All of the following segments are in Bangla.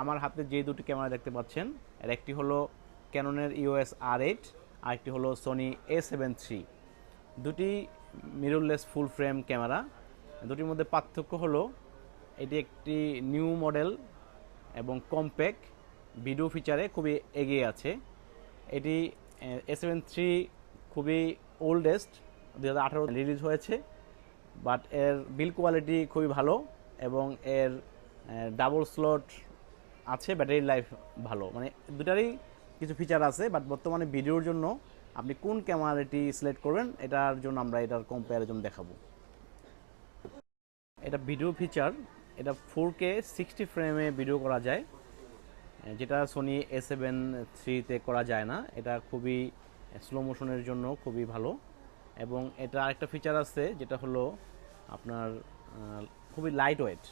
আমার হাতে যে দুটি ক্যামেরা দেখতে পাচ্ছেন এর একটি হলো ক্যাননের ইওএস R8 আর একটি হলো সনি A7 III। দুটি মিররলেস ফুল ফ্রেম ক্যামেরা। দুটির মধ্যে পার্থক্য হলো এটি একটি নিউ মডেল এবং কম্প্যাক্ট, ভিডিও ফিচারে খুবই এগিয়ে আছে। এটি A7 III খুবই ওল্ডেস্ট, 2018 রিলিজ হয়েছে, বাট এর বিল কোয়ালিটি খুবই ভালো এবং এর ডাবল স্লট আছে, ব্যাটারি লাইফ ভালো, মানে দুটারই কিছু ফিচার আছে। বাট বর্তমানে ভিডিওর জন্য আপনি কোন ক্যামেরাটি সিলেক্ট করবেন এটার জন্য আমরা এটার কম্প্যারিজন দেখাবো। এটা ভিডিও ফিচার, এটা 4K 60 ফ্রেমে ভিডিও করা যায়, যেটা সোনি A7 III করা যায় না। এটা খুবই স্লো মোশনের জন্য খুবই ভালো। এবং এটা আরেকটা ফিচার আছে যেটা হলো আপনার খুবই লাইট ওয়েট।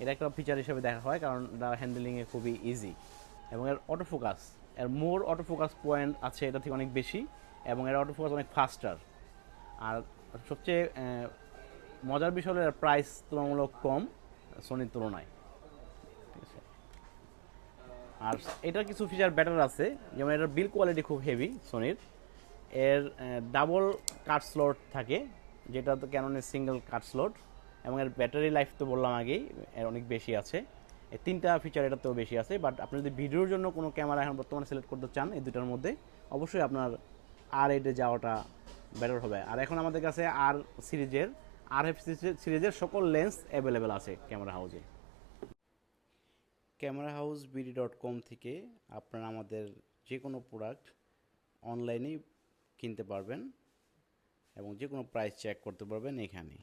এটা একটা ফিচার হিসেবে দেখা হয় কারণ এটা হ্যান্ডেলিংয়ে খুবই ইজি। এবং এর অটো ফোকাস, এর মোর অটো ফোকাস পয়েন্ট আছে এটা থেকে অনেক বেশি, এবং এর অটো ফোকাস অনেক ফাস্টার। আর সবচেয়ে মজার বিষয় হলো এর প্রাইস তুলনামূলক কম সোনির তুলনায়। ঠিক আছে, আর এটার কিছু ফিচার বেটার আছে, যেমন এটার বিল কোয়ালিটি খুব হেভি সোনির। এর ডাবল কাট স্লট থাকে, যেটা তো ক্যাননের সিঙ্গেল কাট স্লট। এবং এর ব্যাটারি লাইফ তো বললাম আগেই, এর অনেক বেশি আছে। এই তিনটা ফিচার এটাতেও বেশি আছে। বাট আপনি যদি ভিডিওর জন্য কোনো ক্যামেরা এখন বর্তমানে সিলেক্ট করতে চান এই দুটার মধ্যে, অবশ্যই আপনার R8-এ যাওয়াটা বেটার হবে। আর এখন আমাদের কাছে RF সিরিজের সকল লেন্স অ্যাভেলেবেল আছে ক্যামেরা হাউসে। camerahousebd.com থেকে আপনারা আমাদের যে কোনো প্রোডাক্ট অনলাইনেই কিনতে পারবেন এবং যে কোনো প্রাইস চেক করতে পারবেন এখানে।